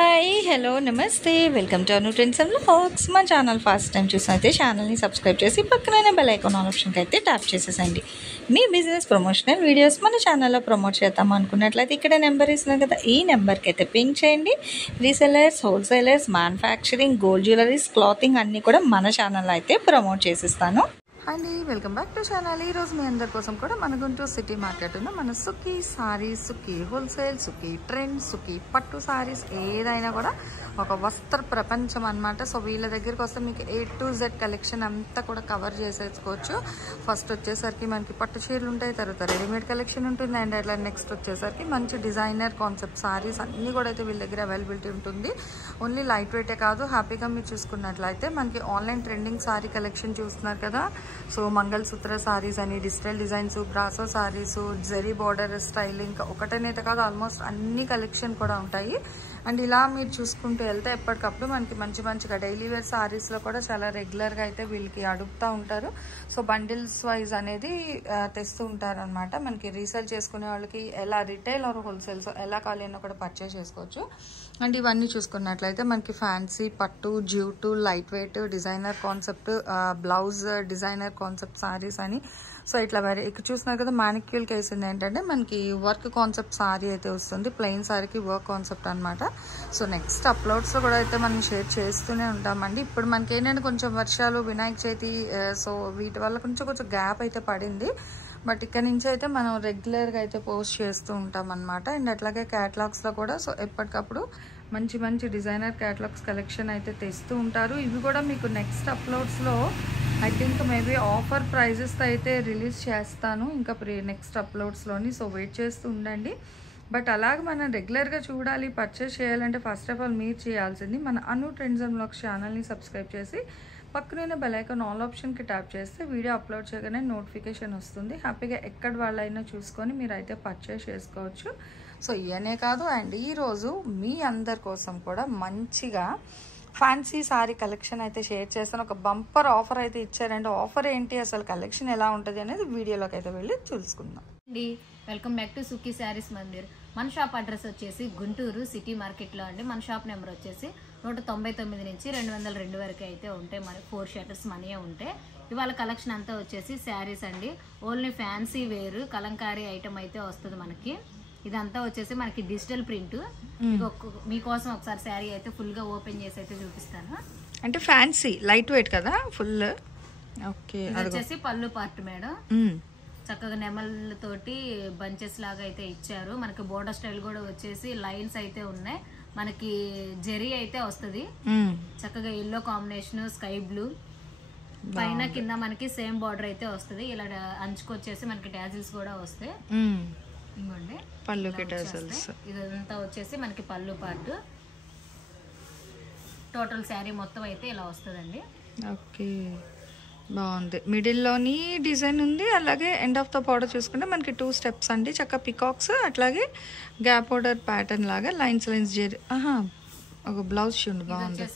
Hi hello నమస్తే welcome to Anu trends and vlogs. మా channel first time చూసినైతే ఛానల్ని subscribe చేసి పక్కనే బెల్ ఐకాన్ ఆప్షన్కి అయితే ట్యాప్ చేసేసండి. మీ బిజినెస్ ప్రమోషనల్ వీడియోస్ మన ఛానల్లో ప్రమోట్ చేద్దాం అనుకున్నట్లయితే ఇక్కడ నెంబర్ ఇస్తున్నాను కదా, ఈ నెంబర్కి అయితే పింక్ చేయండి. Resellers, wholesalers, manufacturing, gold jewelleries, clothing అన్నీ కూడా మన ఛానల్లో అయితే ప్రమోట్ చేసిస్తాను. అండి వెల్కమ్ బ్యాక్ టు ఛానల్. ఈరోజు మీ అందరి కోసం కూడా మన గుంటూరు సిటీ మార్కెట్ ఉన్న మన సుఖీ సారీస్, సుఖీ హోల్సేల్, సుఖీ ట్రెండ్, సుఖీ పట్టు సారీస్ ఏదైనా కూడా ఒక వస్త్ర ప్రపంచం అనమాట. సో వీళ్ళ దగ్గరికి వస్తే మీకు A to Z కలెక్షన్ అంతా కూడా కవర్ చేసేసుకోవచ్చు. ఫస్ట్ వచ్చేసరికి మనకి పట్టు చీరలు ఉంటాయి, తర్వాత రెడీమేడ్ కలెక్షన్ ఉంటుంది, అండ్ అట్లా నెక్స్ట్ వచ్చేసరికి మంచి డిజైనర్ కాన్సెప్ట్ సారీస్ అన్నీ కూడా అయితే వీళ్ళ దగ్గర అవైలబిలిటీ ఉంటుంది. ఓన్లీ లైట్ వెయిటే కాదు, హ్యాపీగా మీరు చూసుకున్నట్లయితే మనకి ఆన్లైన్ ట్రెండింగ్ సారీ కలెక్షన్ చూస్తున్నారు కదా. సో మంగళసూత్ర సారీస్ అని, digital designs, Brasso saris, zari border styling ఒకటనైతే కాదు ఆల్మోస్ట్ అన్ని కలెక్షన్ కూడా ఉంటాయి. అండ్ ఇలా మీరు చూసుకుంటూ వెళ్తే ఎప్పటికప్పుడు మనకి మంచి మంచిగా డైలీ వేర్ సారీస్లో కూడా చాలా రెగ్యులర్గా అయితే వీళ్ళకి అడుగుతూ ఉంటారు. సో బండిల్స్ వైజ్ అనేది తెస్తూ ఉంటారు అనమాట. మనకి రీసేల్ చేసుకునే వాళ్ళకి ఎలా రిటైల్ ఆర్ హోల్సేల్ సో ఎలా కావాలన్నా కూడా పర్చేస్ చేసుకోవచ్చు. అండ్ ఇవన్నీ చూసుకున్నట్లయితే మనకి ఫ్యాన్సీ పట్టు, jute, light weight, designer concept, blouse designer concept saris అని. సో ఇట్లా వేరే ఇక్కడ చూస్తున్నారు కదా, మానిక్యూల్ కేసింది ఏంటంటే మనకి వర్క్ కాన్సెప్ట్ సారీ అయితే వస్తుంది. ప్లెయిన్ సారీకి వర్క్ కాన్సెప్ట్ అనమాట. సో నెక్స్ట్ అప్లోడ్స్లో కూడా అయితే మనం షేర్ చేస్తూనే ఉంటామండి. ఇప్పుడు మనకి ఏంటంటే కొంచెం వర్షాలు, వినాయక చవితి, సో వీటి వల్ల కొంచెం గ్యాప్ అయితే పడింది. బట్ ఇక్కడ నుంచి అయితే మనం రెగ్యులర్గా అయితే పోస్ట్ చేస్తూ ఉంటాం అనమాట. అండ్ అట్లాగే క్యాటలాగ్స్లో కూడా సో ఎప్పటికప్పుడు మంచి మంచి డిజైనర్ క్యాటలాగ్స్ కలెక్షన్ అయితే తెస్తూ ఉంటారు. ఇవి కూడా మీకు నెక్స్ట్ అప్లోడ్స్లో ఐ థింక్ మేబీ ఆఫర్ ప్రైజెస్తో అయితే రిలీజ్ చేస్తాను ఇంకా నెక్స్ట్ అప్లోడ్స్లోని. సో వెయిట్ చేస్తూ ఉండండి. బట్ అలాగే మనం రెగ్యులర్గా చూడాలి, పర్చేస్ చేయాలంటే ఫస్ట్ ఆఫ్ ఆల్ మీరు చేయాల్సింది మన అను ట్రెండ్స్ అండ్ వ్లాగ్స్ ఛానల్ని సబ్స్క్రైబ్ చేసి పక్కన బెల్ ఐకాన్ ఆల్ ఆప్షన్కి ట్యాప్ చేస్తే వీడియో అప్లోడ్ చేయగానే నోటిఫికేషన్ వస్తుంది. హ్యాపీగా ఎక్కడ వాళ్ళైనా చూసుకొని మీరు అయితే పర్చేస్ చేసుకోవచ్చు. సో ఇవనే కాదు, అండ్ ఈరోజు మీ అందరి కోసం కూడా మంచిగా ఫ్యాన్సీ సారీ కలెక్షన్ అయితే షేర్ చేస్తాను. ఒక బంపర్ ఆఫర్ అయితే ఇచ్చారంటే ఆఫర్ ఏంటి, అసలు కలెక్షన్ ఎలా ఉంటుంది అనేది వీడియోలోకి అయితే వెళ్ళి చూసుకుందాం. వెల్కమ్ బ్యాక్ టు సుఖీ శారీస్ మందిర్. మన షాప్ అడ్రస్ వచ్చేసి గుంటూరు సిటీ మార్కెట్లో అండి. మన షాప్ నెంబర్ వచ్చేసి 199 నుంచి 202 వరకు అయితే ఉంటాయి. మనకి 4 షర్టర్స్ మనీయే ఉంటాయి. ఇవాళ కలెక్షన్ అంతా వచ్చేసి శారీస్ అండి. ఓన్లీ ఫ్యాన్సీ వేరు కలంకారీ ఐటమ్ అయితే వస్తుంది మనకి. ఇదంతా వచ్చేసి మనకి డిజిటల్ ప్రింట్. మీకోసం ఒకసారి శారీ అయితే ఫుల్ గా ఓపెన్ చేసి అయితే చూపిస్తాను. అంటే ఫ్యాన్సీ లైట్ వెయిట్ కదా ఫుల్. ఓకే, ఇది వచ్చేసి పళ్ళు పార్ట్ మేడం. చక్కగా నెమలతోటి బంచెస్ లాగా అయితే ఇచ్చారు. మనకి బోర్డర్ స్టైల్ కూడా వచ్చేసి లైన్స్ అయితే ఉన్నాయి. మనకి జెరీ అయితే వస్తుంది. చక్కగా ఎల్లో కాంబినేషన్, స్కై బ్లూ, పైన కింద మనకి సేమ్ బార్డర్ అయితే వస్తుంది. ఇలా అంచుకొచ్చేసి మనకి టాజిల్స్ కూడా వస్తాయి. ఇవ్వండి పళ్ళుకి టాజిల్స్. ఇదంతా వచ్చేసి మనకి పళ్ళు పార్ట్. టోటల్ శారీ మొత్తం అయితే ఇలా వస్తుందండి. ఓకే, బాగుంది. మిడిల్లోని డిజైన్ ఉంది, అలాగే ఎండ్ ఆఫ్ ద బార్డర్ చూసుకుంటే మనకి 2 స్టెప్స్ అండి. చక్కగా పికాక్స్, అట్లాగే గ్యాప్ బార్డర్ ప్యాటర్న్ లాగా లైన్స్ జరి. ఒక బ్లౌజ్ చూడండి, బాగుంది.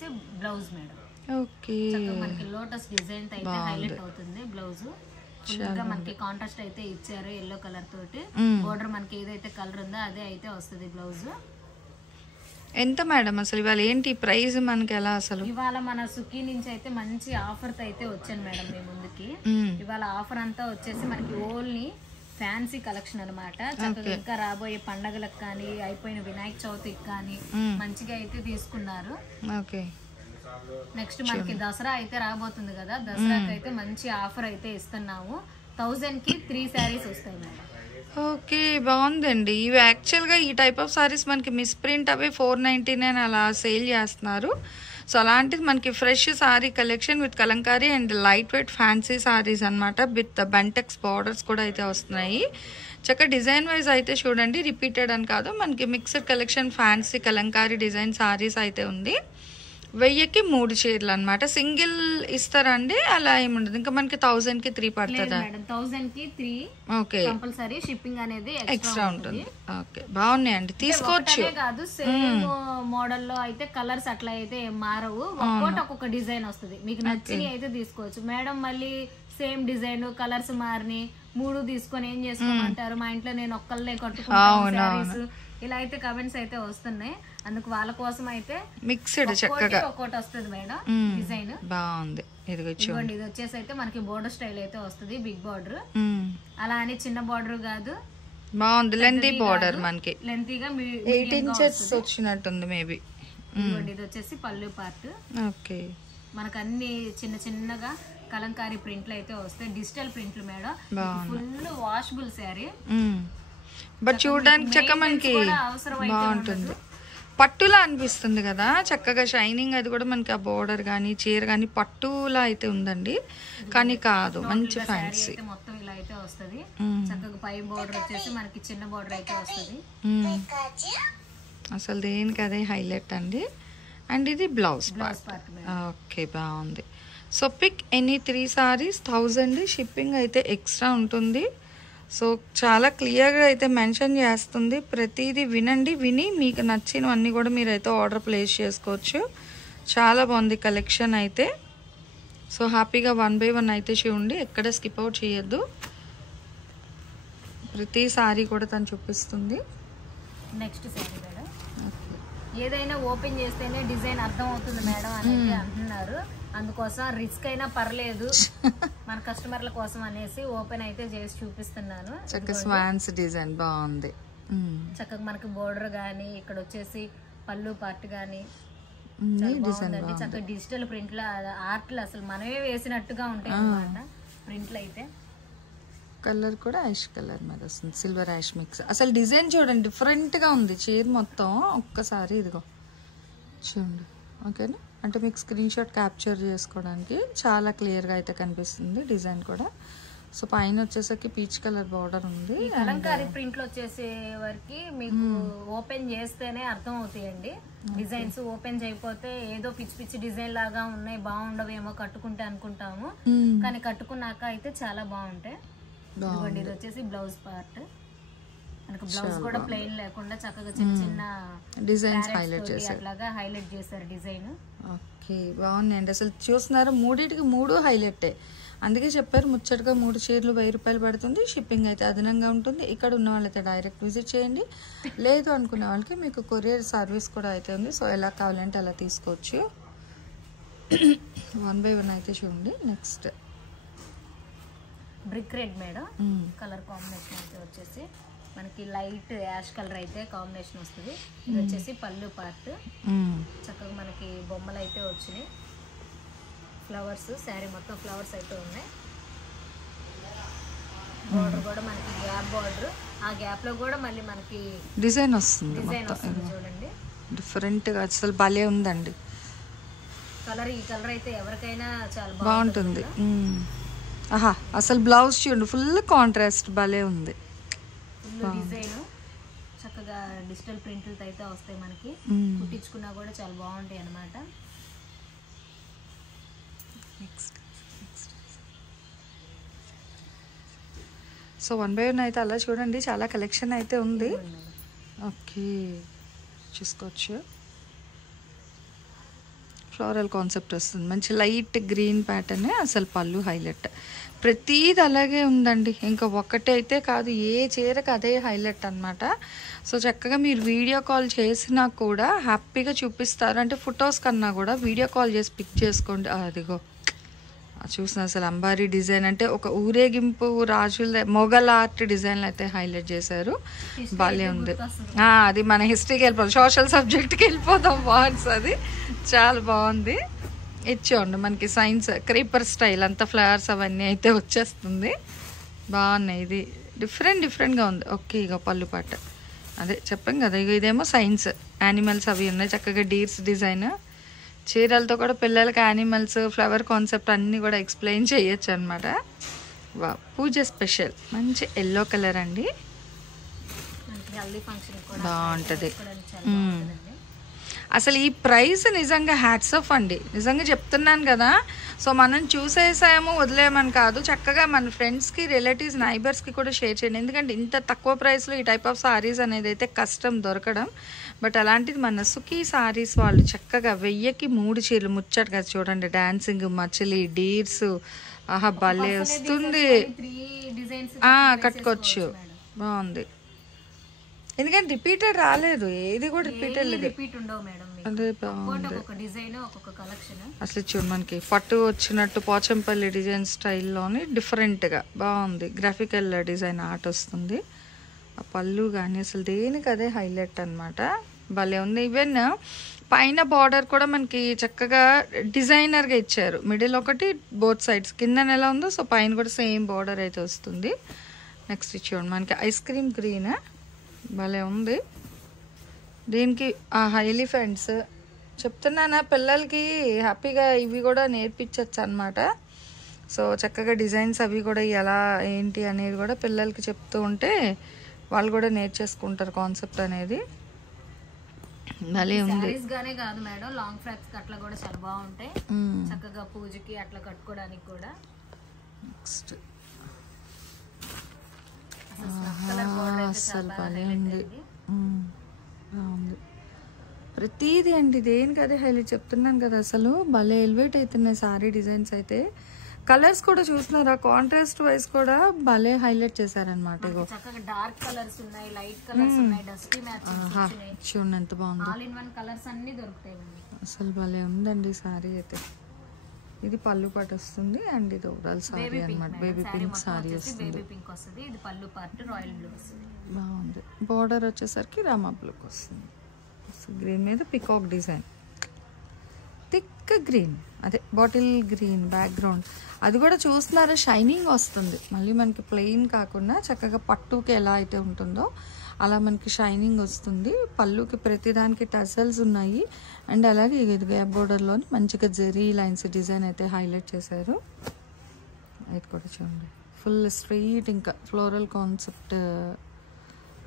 Blouse madam. ఓకే, మనకి లోటస్ డిజైన్ అయితే హైలైట్ అవుతుంది. బ్లౌజ్ మనకి కాంట్రాస్ట్ అయితే ఇచ్చారు ఎల్లో కలర్ తోటి. బోర్డర్ మనకి ఏదైతే కలర్ ఉందో అదే అయితే వస్తుంది బ్లౌజ్. ఎంత మేడం అసలు ఇవాళ ఏంటి ప్రైస్ మనకి ఎలా? అసలు ఇవాళ మన సుఖీ నుంచి అయితే మంచి ఆఫర్ అయితే వచ్చాను మేడం మీ ముందుకి. ఇవాళ ఆఫర్ అంతా వచ్చేసి మనకి ఓన్లీ ఫ్యాన్సీ కలెక్షన్ అనమాట. చక్కగా ఇంకా రాబోయే పండగలకు కానీ, అయిపోయిన వినాయక చవితికి కానీ మంచిగా అయితే తీసుకున్నారు. ఓకే, నెక్స్ట్ మనకి దసరా అయితే రాబోతుంది కదా, దసరాకి అయితే మంచి ఆఫర్ అయితే ఇస్తున్నాము. 1000 కి 3 శారీస్ వస్తాయి మేడం. ఓకే, బాగుందండి. ఇవి యాక్చువల్గా ఈ టైప్ ఆఫ్ సారీస్ మనకి మిస్ ప్రింట్ అవి 499 అలా సేల్ చేస్తున్నారు. సో అలాంటిది మనకి fresh sorry collection with Kalamkari and light weight fancy saris అనమాట. విత్ బంటెక్స్ బార్డర్స్ కూడా అయితే వస్తున్నాయి. చక్కగా డిజైన్ వైజ్ అయితే చూడండి, రిపీటెడ్ అని కాదు, మనకి mixed collection fancy Kalamkari design saris అయితే ఉంది. 1000కి 3 చీరలు అనమాట. సింగిల్ ఇస్తారండి, అలా ఏముండదు. ఇంకా మనకి 1000 కి 3 పడుతుందా? 1000 కి 3 ఓకే, కంపల్సరీ షిప్పింగ్ అనేది ఎక్స్ట్రా ఉంటుంది. ఓకే, బాగున్నాయండి, తీసుకోవచ్చు. కాదు సేమ్ మోడల్ లో అయితే కలర్స్ అట్లా అయితే మారవు. ఒక్కొక్కటి ఒక్కొక్క డిజైన్ వస్తుంది. మీకు నచ్చింది అయితే తీసుకోవచ్చు మేడం. మళ్ళీ సేమ్ డిజైన్ కలర్స్ మారిని 3 తీసుకొని ఏం చేసుకోమంటారు? మా ఇంట్లో నేను ఒక్కళ్ళే కట్టుకుంటాను ఇలా అయితే కమెంట్స్ అయితే వస్తున్నాయి. అందుకు వాళ్ళ కోసం అయితే మిక్స్డ్ చక్కగా ఒక్కోటి వస్తుంది మేడం డిజైన్. బాగుంది. ఇదిగోండి ఇది వచ్చేసి అయితే మనకి బోర్డర్ స్టైల్ అయితే వస్తుంది, బిగ్ బోర్డర్. అలా అని చిన్న బోర్డర్ కాదు, బాగుంది. లెంతీ బోర్డర్ మనకి లెంతీగా 8 ఇంచెస్ వచ్చినట్టుంది మేబీ. ఇదిగోండి ఇది వచ్చేసి పళ్ళు పార్ట్. ఓకే, మనకు అన్ని చిన్న చిన్నగా కలంకారీ ప్రింట్లు అయితే వస్తాయి, డిజిటల్ ప్రింట్లు madam. Full washable sari. But చూడడానికి చక్కగా మనకి బాగుంటుంది, పట్టులా అనిపిస్తుంది కదా, చక్కగా షైనింగ్. అది కూడా మనకి ఆ బోర్డర్ కానీ చీర కానీ పట్టులా అయితే ఉందండి, కానీ కాదు, మంచి ఫ్యాన్సీ. మొత్తం ఇలా అయితే వస్తుంది చక్కగా. పై బోర్డర్ వచ్చేసి మనకి చిన్న బోర్డర్ అయితే వస్తుంది. అసలు దేనికి అదే హైలైట్ అండి. అండ్ ఇది బ్లౌజ్ పార్ట్. ఓకే, బాగుంది. So pick any 3 sarees 1000, shipping అయితే ఎక్స్ట్రా ఉంటుంది. సో చాలా క్లియర్గా అయితే మెన్షన్ చేస్తుంది. ప్రతిదీ వినండి, విని మీకు నచ్చినవన్నీ కూడా మీరైతే ఆర్డర్ ప్లేస్ చేసుకోవచ్చు. చాలా బాగుంది కలెక్షన్ అయితే. సో హ్యాపీగా 1 by 1 అయితే చూడండి, ఎక్కడ స్కిప్ అవుట్ చేయొద్దు. ప్రతి సారీ కూడా తను చూపిస్తుంది. నెక్స్ట్ సారీ మేడం, ఏదైనా ఓపెన్ చేస్తేనే డిజైన్ అర్థం అవుతుంది మేడం అని అంటున్నారు. అందుకోసం రిస్క్ అయినా పర్లేదు మన కస్టమర్ల కోసం అనేసి ఓపెన్ అయితే చేసి చూపిస్తున్నాను. చక్కగా స్వాన్స్ డిజైన్ బాగుంది. చక్కగా మనకి బోర్డర్ గానీ, ఇక్కడ వచ్చేసి పళ్ళు పార్ట్ గానీ బాగుందండి. చక్కగా డిజిటల్ ప్రింట్లు, ఆర్ట్లు అసలు మనమే వేసినట్టుగా ఉంటాయి అన్నమాట ప్రింట్లు అయితే. కలర్ కూడా యాష్ కలర్ మీద వస్తుంది, సిల్వర్ యాష్ మిక్స్. అసలు డిజైన్ చూడండి డిఫరెంట్గా ఉంది చీర మొత్తం. ఒక్కసారి ఇదిగో చూడండి, ఓకేనా? అంటే మీకు స్క్రీన్ షాట్ క్యాప్చర్ చేసుకోవడానికి చాలా క్లియర్గా అయితే కనిపిస్తుంది డిజైన్ కూడా. సో పైన వచ్చేసరికి పీచ్ కలర్ బార్డర్ ఉంది. కలంకారీ ప్రింట్లు వచ్చేసే వరకు మీకు ఓపెన్ చేస్తేనే అర్థం అవుతాయండి డిజైన్స్. ఓపెన్ చేయకపోతే ఏదో పిచ్చి పిచ్చి డిజైన్ లాగా ఉన్నాయి, బాగుండవేమో కట్టుకుంటే అనుకుంటాము, కానీ కట్టుకున్నాక అయితే చాలా బాగుంటాయి. ఇదిగోండి ఇది వచ్చేసి బ్లౌజ్ పార్ట్. మనకు బ్లౌజ్ కూడా ప్లెయిన్ లేకుండా చక్కగా చిన్న చిన్న డిజైన్స్ హైలైట్ చేశారు, అట్లాగా హైలైట్ చేశారు డిజైన్. ఓకే, బాగున్నాయండి. అసలు చూస్తున్నారు, 3టికి 3 హైలైటే. అందుకే చెప్పారు ముచ్చటగా 3 చీరలు 1000 రూపాయలు పడుతుంది. షిప్పింగ్ అయితే అదనంగా ఉంటుంది. ఇక్కడ ఉన్న వాళ్ళైతే డైరెక్ట్ విజిట్ చేయండి, లేదు అనుకునే వాళ్ళకి మీకు కొరియర్ సర్వీస్ కూడా అయితే ఉంది. సో ఎలా కావాలంటే అలా తీసుకోవచ్చు. 1 by 1 అయితే చూడండి. Next brick red madam, colour combination అయితే వచ్చేసి మనకి లైట్ యాష్ కలర్ అయితే కాంబినేషన్ వస్తుంది. ఇది వచ్చేసి పళ్ళు పార్ట్. చక్కగా మనకి బొమ్మలు అయితే వచ్చినాయి, ఫ్లవర్స్, శారీ మొత్తం ఫ్లవర్స్ అయితే ఉన్నాయి. బోర్డర్ కూడా మనకి గ్యాప్ బోర్డర్, ఆ గ్యాప్ లో కూడా మళ్ళీ మనకి డిజైన్ వస్తుంది. చూడండి డిఫరెంట్ గా అసలు భలే ఉందండి కలర్. ఈ కలర్ అయితే ఎవరికైనా చాలా బాగుంటుంది. ఆహా, అసలు బ్లౌజ్ చూడండి ఫుల్ కాంట్రాస్ట్ భలే ఉంది. డిజైన్ చక్కగా డిజిటల్ ప్రింట్లు అయితే వస్తాయి మనకి, కుట్టించుకున్నా కూడా చాలా బాగుంటాయి అన్నమాట. సో 1 by 1 అయితే అలా చూడండి, చాలా కలెక్షన్ అయితే ఉంది. ఓకే, చూసుకోవచ్చు. ఫ్లోరల్ కాన్సెప్ట్ వస్తుంది, మంచి లైట్ గ్రీన్ ప్యాటర్న్. అసలు పళ్ళు హైలైట్, ప్రతీది అలాగే ఉందండి. ఇంకా ఒకటే అయితే కాదు, ఏ చీరకు అదే హైలైట్ అనమాట. సో చక్కగా మీరు వీడియో కాల్ చేసినా కూడా హ్యాపీగా చూపిస్తారు. అంటే ఫొటోస్ కన్నా కూడా వీడియో కాల్ చేసి పిక్ చేసుకోండి. అదిగో చూసిన అసలు అంబారీ డిజైన్ అంటే ఒక ఊరేగింపు రాజుల మొఘల్ ఆర్ట్ డిజైన్లు అయితే హైలైట్ చేశారు. బాగానే ఉంది. అది మన హిస్టరీకి వెళ్ళిపోతాం, సోషల్ సబ్జెక్ట్కి వెళ్ళిపోతాం వర్డ్స్. అది చాలా బాగుంది. ఇచ్చేయండి మనకి సైన్స్ క్రీపర్ స్టైల్ అంతా ఫ్లవర్స్ అవన్నీ అయితే వచ్చేస్తుంది. బాగున్నాయి, ఇది డిఫరెంట్గా ఉంది. ఓకే, ఇక పళ్ళు పాట అదే చెప్పాం కదా. ఇక ఇదేమో సైన్స్, యానిమల్స్ అవి ఉన్నాయి. చక్కగా డీర్స్ డిజైన్. చీరలతో కూడా పిల్లలకి యానిమల్స్, ఫ్లవర్ కాన్సెప్ట్ అన్నీ కూడా ఎక్స్ప్లెయిన్ చేయొచ్చు అనమాట. వా, పూజ స్పెషల్ మంచి ఎల్లో కలర్ అండి, బాగుంటుంది. అసలు ఈ ప్రైస్ నిజంగా హ్యాట్స్ ఆఫ్ అండి, నిజంగా చెప్తున్నాను కదా. సో మనం చూసేసాము వదిలేమని కాదు, చక్కగా మన ఫ్రెండ్స్కి, రిలేటివ్స్, నైబర్స్కి కూడా షేర్ చేయండి. ఎందుకంటే ఇంత తక్కువ ప్రైస్లో ఈ టైప్ ఆఫ్ సారీస్ అనేది అయితే కష్టం దొరకడం. బట్ అలాంటిది మన సుఖీ సారీస్ వాళ్ళు చక్కగా 1000కి 3 చీరలు ముచ్చటగా చూడండి. డాన్సింగ్, మచిలీ, డీర్స్, ఆహా భలే వస్తుంది. కట్టుకోవచ్చు, బాగుంది. ఎందుకంటే రిపీటెడ్ రాలేదు, ఏది కూడా రిపీటెడ్ లేదు. రిపీట్ ఉండవు మేడం, అదే బాగుంది. ఒక్కొక్క డిజైన్ ఒక్కొక్క కలెక్షన్. అసలు చూడు మనకి పట్టు వచ్చినట్టు పోచంపల్లి డిజైన్ స్టైల్లోని డిఫరెంట్గా బాగుంది. గ్రాఫికల్ డిజైన్ ఆర్ట్ వస్తుంది. ఆ పళ్ళు కానీ అసలు దేనికి అదే హైలైట్ అనమాట. భలే ఉంది. ఈవెన్ పైన బార్డర్ కూడా మనకి చక్కగా డిజైనర్గా ఇచ్చారు. మిడిల్ ఒకటి, బోత్ సైడ్స్. కింద ఎలా ఉందో సో పైన కూడా సేమ్ బార్డర్ అయితే వస్తుంది. నెక్స్ట్ చూడండి మనకి ఐస్ క్రీమ్ గ్రీన్ భలే ఉంది. దీనికి ఎలిఫెంట్స్ చెప్తున్నానా, పిల్లలకి హ్యాపీగా ఇవి కూడా నేర్పించవచ్చు అనమాట. సో చక్కగా డిజైన్స్ అవి కూడా ఎలా ఏంటి అనేది కూడా పిల్లలకి చెప్తూ ఉంటే వాళ్ళు కూడా నేర్చేసుకుంటారు కాన్సెప్ట్ అనేది. భలే ఉంది. గానే కాదు మేడం, లాంగ్ ఫ్రాక్స్ అట్లా కూడా చాలా బాగుంటాయి. చక్కగా పూజకి అట్లా కట్టుకోవడానికి కూడా. నెక్స్ట్ అసలు భలే ఉంది. బాగుంది ప్రతిదీ అండి. దేనికి అదే హైలైట్ చెప్తున్నాను కదా, అసలు భలే ఎలివేట్ అవుతున్నాయి సారీ డిజైన్స్ అయితే. కలర్స్ కూడా చూస్తున్నారా, కాంట్రాస్ట్ వైజ్ కూడా భలే హైలైట్ చేశారనమాట. ఇగో డార్క్ కలర్స్ ఉన్నాయి, లైట్ కలర్స్ ఉన్నాయి, డస్టీ మ్యాచింగ్ చూడండి ఎంత బాగుంది. ఆల్ ఇన్ వన్ కలర్స్ అన్ని దొరుకుతాయి. అసలు భలే ఉందండి సారీ అయితే. ఇది పళ్ళు పాటు వస్తుంది అండ్ ఇది ఓవరాల్ సారీ అనమాట. బేబీ పింక్ సారీ వస్తుంది. బేబీ పింక్ వస్తుంది. ఇది పళ్ళు పార్ట్ రాయల్ బ్లూ వస్తుంది. బాగుంది. బార్డర్ వచ్చేసరికి రామా బ్లూకి వస్తుంది. గ్రీన్ మీద పికాక్ డిజైన్, థిక్ గ్రీన్, అదే బాటిల్ గ్రీన్ బ్యాక్గ్రౌండ్. అది కూడా చూస్తున్నారా షైనింగ్ వస్తుంది. మళ్ళీ మనకి ప్లెయిన్ కాకుండా చక్కగా పట్టుకి ఎలా అయితే ఉంటుందో అలా మనకి షైనింగ్ వస్తుంది. పళ్ళుకి ప్రతిదానికి టసల్స్ ఉన్నాయి. అండ్ అలాగే ఇది గ్యాప్ బోర్డర్లోని మంచిగా జెరీ లైన్స్ డిజైన్ అయితే హైలైట్ చేశారు. అది కూడా చూడండి ఫుల్ స్ట్రెయిట్, ఇంకా ఫ్లోరల్ కాన్సెప్ట్.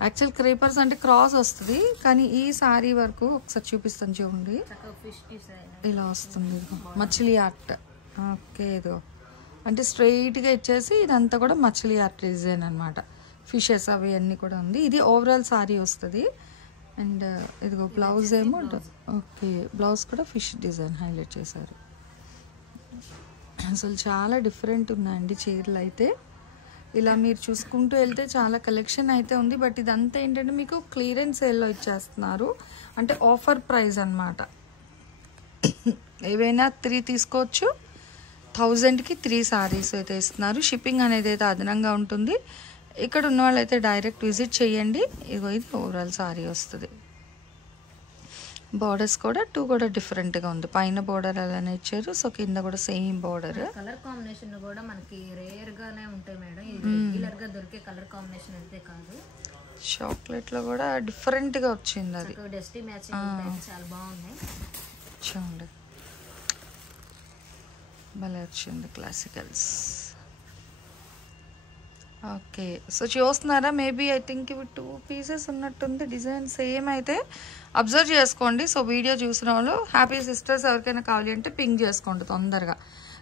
యాక్చువల్ క్రేపర్స్ అంటే క్రాస్ వస్తుంది, కానీ ఈ సారీ వరకు ఒకసారి చూపిస్తాను చూడండి. ఇలా వస్తుంది మచిలీ ఆర్ట్. ఓకే, ఇదిగో అంటే స్ట్రెయిట్గా ఇచ్చేసి ఇదంతా కూడా మచిలీ ఆర్ట్ డిజైన్ అనమాట. ఫిషెస్ అవి అన్నీ కూడా ఉంది. ఇది ఓవరాల్ సారీ వస్తుంది. అండ్ ఇదిగో బ్లౌజ్ ఏమో, ఓకే బ్లౌజ్ కూడా ఫిష్ డిజైన్ హైలైట్ చేశారు. అసలు చాలా డిఫరెంట్ ఉన్నాయండి చీరలు అయితే. ఇలా మీరు చూసుకుంటూ వెళ్తే చాలా కలెక్షన్ అయితే ఉంది. బట్ ఇదంతా ఏంటంటే మీకు క్లియరెన్స్ సేల్లో ఇచ్చేస్తున్నారు, అంటే ఆఫర్ ప్రైస్ అనమాట. ఏవైనా 3 తీసుకోవచ్చు. 1000కి 3 సారీస్ అయితే ఇస్తున్నారు. షిప్పింగ్ అనేది అయితే అదనంగా ఉంటుంది. ఇక్కడ ఉన్న వాళ్ళు అయితే డైరెక్ట్ విజిట్ చేయండి. ఇగో ఇది ఓవరాల్ సారీ వస్తుంది. బార్డర్స్ కూడా 2 కూడా డిఫరెంట్గా ఉంది. పైన బార్డర్ అలానే ఇచ్చారు, సో కింద కూడా సేమ్ బార్డర్. కలర్ కాంబినేషన్ కూడా మనకి రేర్ గానే ఉంటాయి మేడం. ఇది రెగ్యులర్ గా దొరికే కలర్ కాంబినేషన్ అయితే కాదు. చాక్లెట్ లో కూడా డిఫరెంట్ గా వచ్చింది. అది డస్టీ మ్యాచింగ్ చాలా బాగున్నాయి. చూడండి భలే వచ్చింది క్లాసికల్స్. ఓకే, సో చూస్తున్నారా, మేబీ ఐ థింక్ ఇవి 2 పీసెస్ ఉన్నట్టుంది. డిజైన్ సేమ్ అయితే అబ్జర్వ్ చేసుకోండి. సో వీడియో చూసిన వాళ్ళు హ్యాపీ సిస్టర్స్ ఎవరికైనా కావాలి అంటే పింక్ చేసుకోండి తొందరగా.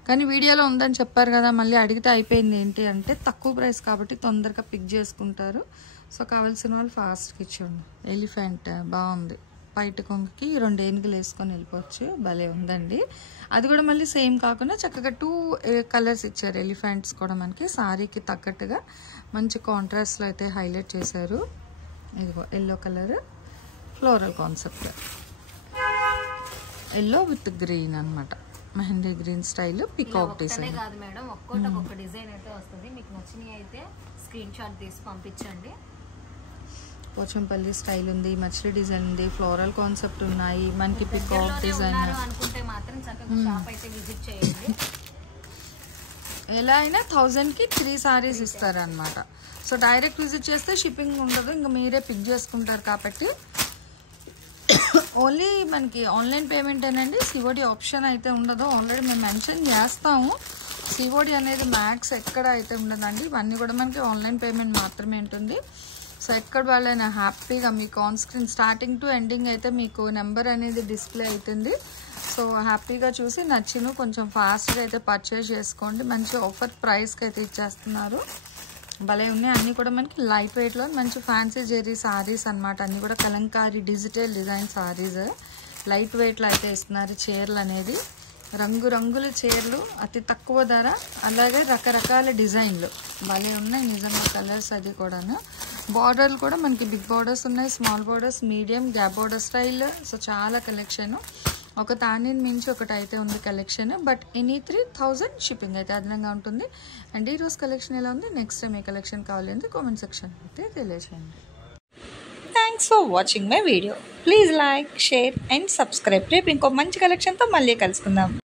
కానీ వీడియోలో ఉందని చెప్పారు కదా, మళ్ళీ అడిగితే అయిపోయింది ఏంటి అంటే తక్కువ ప్రైస్ కాబట్టి తొందరగా పిక్ చేసుకుంటారు. సో కావాల్సిన వాళ్ళు ఫాస్ట్గా ఇచ్చేయండి. ఎలిఫెంట్ బాగుంది. పైట కొంగుకి 2 ఏనుగులు వేసుకొని వెళ్ళిపోవచ్చు. భలే ఉందండి. అది కూడా మళ్ళీ సేమ్ కాకుండా చక్కగా 2 కలర్స్ ఇచ్చారు. ఎలిఫెంట్స్ కూడా మనకి సారీకి తగ్గట్టుగా మంచి కాంట్రాస్ట్లో అయితే హైలైట్ చేశారు. ఇదిగో yellow colour floral concept, yellow with green అనమాట. Mehndi green style peacock design కాదు మేడం, ఒక్కొక్క డిజైన్ అయితే వస్తుంది. మీకు నచ్చినవి అయితే స్క్రీన్ షాట్ తీసి పంపించండి. పోచంపల్లి స్టైల్ ఉంది, మచిలీ డిజైన్ ఉంది, ఫ్లోరల్ కాన్సెప్ట్ ఉన్నాయి, మనకి పికాక్ డిజైన్. అనుకుంటే మాత్రం చక్కగా షాప్ అయితే విజిట్ చేయండి. ఎలా అయినా 1000కి 3 సారీస్ ఇస్తారనమాట. సో డైరెక్ట్ విజిట్ చేస్తే షిప్పింగ్ ఉండదు, ఇంకా మీరే పిక్ చేసుకుంటారు. కాబట్టి ఓన్లీ మనకి ఆన్లైన్ పేమెంట్ ఏనండి, సిఓడి ఆప్షన్ అయితే ఉండదు. ఆల్రెడీ మేము మెన్షన్ చేస్తాము, సిఓడి అనేది మ్యాక్స్ ఎక్కడ అయితే ఉండదండి. ఇవన్నీ కూడా మనకి ఆన్లైన్ పేమెంట్ మాత్రమే ఉంటుంది. సో ఎక్కడ వాళ్ళైనా హ్యాపీగా మీకు on screen starting to ending అయితే మీకు నెంబర్ అనేది డిస్ప్లే అవుతుంది. సో హ్యాపీగా చూసి నచ్చిన కొంచెం ఫాస్ట్గా అయితే పర్చేజ్ చేసుకోండి. మంచి ఆఫర్ ప్రైస్కి అయితే ఇచ్చేస్తున్నారు. భలే ఉన్నాయి. అన్నీ కూడా మనకి లైట్ వెయిట్లో మంచి ఫ్యాన్సీ జెరీ సారీస్ అనమాట. అన్నీ కూడా Kalamkari digital design saris light వెయిట్లో అయితే ఇస్తున్నారు. చీరలు అనేది రంగురంగుల చీరలు, అతి తక్కువ ధర, అలాగే రకరకాల డిజైన్లు భలే ఉన్నాయి నిజంగా. కలర్స్ అది కూడాను బార్డర్లు కూడా మనకి బిగ్ బార్డర్స్ ఉన్నాయి, small borders, medium, gap border style. So చాలా కలెక్షన్, ఒక తానిని మించి ఒకటి అయితే ఉంది కలెక్షన్. బట్ ఎనీ 3000 షిప్పింగ్ అయితే అదనంగా ఉంటుంది. అండ్ ఈరోజు కలెక్షన్ ఎలా ఉంది, నెక్స్ట్ టైం ఏ కలెక్షన్ కావాలి అంటే కామెంట్ సెక్షన్ అయితే తెలియజేయండి. Thanks for watching my video. Please like, share and subscribe. రేపు ఇంకో మంచి కలెక్షన్తో మళ్ళీ కలుసుకుందాం.